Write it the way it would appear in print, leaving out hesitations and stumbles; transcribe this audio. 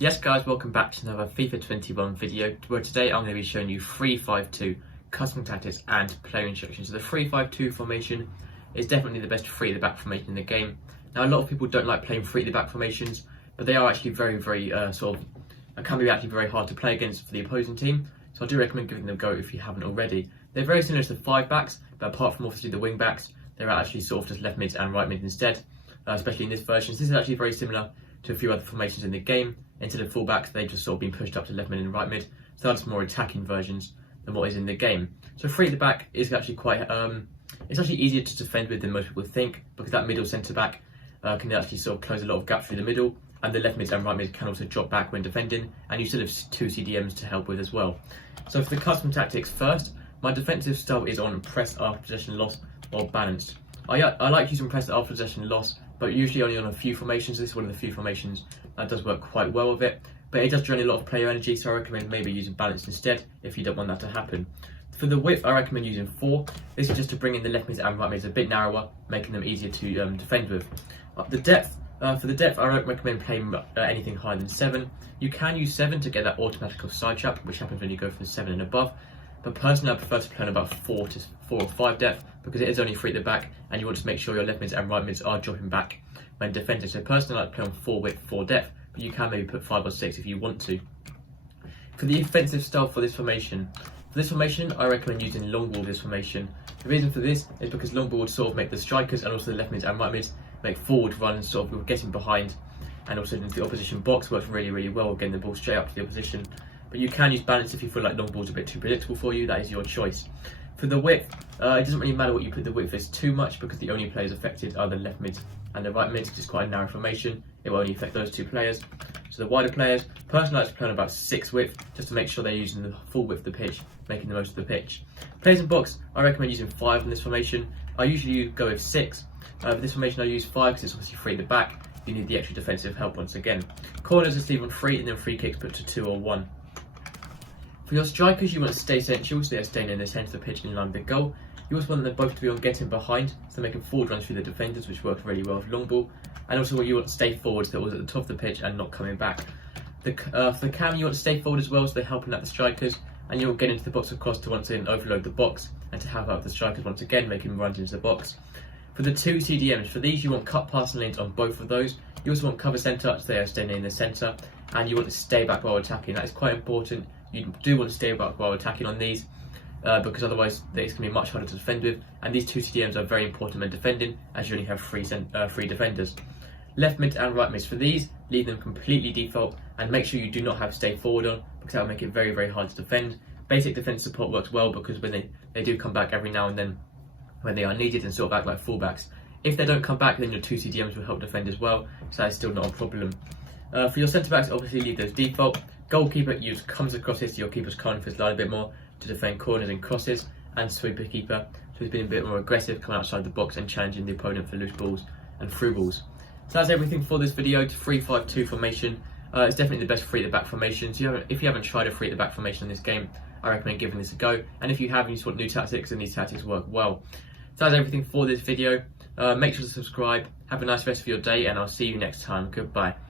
Yes guys, welcome back to another FIFA 21 video where today I'm going to be showing you 3-5-2 custom tactics and player instructions. So the 3-5-2 formation is definitely the best three at the back formation in the game. Now a lot of people don't like playing three at the back formations, but they are actually very can be actually very hard to play against for the opposing team. So I do recommend giving them a go if you haven't already. They're very similar to the 5 backs, but apart from obviously the wing backs, they're actually sort of just left mids and right mids instead, especially in this version. So this is actually very similar to a few other formations in the game. Instead of fullbacks, they've just sort of been pushed up to left mid and right mid, so that's more attacking versions than what is in the game. So three at the back is actually quite, it's actually easier to defend with than most people think, because that middle centre back can actually sort of close a lot of gaps through the middle, and the left mids and right mids can also drop back when defending, and you still have 2 CDMs to help with as well. So for the custom tactics first, my defensive style is on press after possession loss or balanced. I like using press after possession loss, but usually only on a few formations. This is one of the few formations that does work quite well with it, but it does drain a lot of player energy, so I recommend maybe using balanced instead if you don't want that to happen. For the width, I recommend using 4. This is just to bring in the left mids and right mids a bit narrower, making them easier to defend with. The depth, for the depth, I recommend playing anything higher than 7. You can use 7 to get that automatic side trap, which happens when you go from 7 and above. But personally, I prefer to play on about 4 or 5 depth, because it is only 3 at the back, and you want to make sure your left mids and right mids are dropping back when defending. So personally, I like to play on 4 width, 4 depth, but you can maybe put 5 or 6 if you want to. For the offensive style for this formation, I recommend using long ball this formation. The reason for this is because long ball would sort of make the strikers and also the left mids and right mids make forward runs, sort of getting behind, and also into the opposition box works really well, getting the ball straight up to the opposition. But you can use balance if you feel like long ball's a bit too predictable for you. That is your choice. For the width, it doesn't really matter what you put the width as too much, because the only players affected are the left mids and the right mids. It's quite a narrow formation. It will only affect those 2 players. So the wider players, personally I like to play on about 6 width, just to make sure they're using the full width of the pitch, making the most of the pitch. Players in box, I recommend using 5 in this formation. I usually go with 6. For this formation I use 5 because it's obviously 3 at the back. You need the extra defensive help once again. Corners just leave on 3, and then free kicks put to 2 or 1. For your strikers, you want to stay central, so they're staying in the centre of the pitch in line with the goal. You also want them both to be on getting behind, so making forward runs through the defenders, which works really well with long ball. And also you want to stay forward, so they're always at the top of the pitch and not coming back. For the cam, you want to stay forward as well, so they're helping out the strikers, and you'll get into the box of course to once again overload the box and to help out the strikers once again, making runs into the box. For the 2 CDMs, for these you want cut passing lanes on both of those. You also want cover centre, so they are staying in the centre, and you want to stay back while attacking. That is quite important. You do want to stay back while attacking on these, because otherwise it's going to be much harder to defend with, and these 2 CDMs are very important when defending, as you only have 3 defenders. Left mids and right mids, for these, leave them completely default, and make sure you do not have stay forward on, because that will make it very hard to defend. Basic defence support works well, because when they do come back every now and then when they are needed and sort of act like fullbacks. If they don't come back, then your 2 CDMs will help defend as well, so that's still not a problem. For your centre backs, obviously leave those default. Goalkeeper, comes across here, so your keeper's calling for his line a bit more to defend corners and crosses, and sweeper keeper, so he's been a bit more aggressive, coming outside the box and challenging the opponent for loose balls and through balls. So that's everything for this video. 3-5-2 formation. It's definitely the best 3 at the back formation. So if you haven't tried a 3 at the back formation in this game, I recommend giving this a go. And if you have and you just want new tactics, and these tactics work well. So that's everything for this video. Make sure to subscribe. Have a nice rest of your day, and I'll see you next time. Goodbye.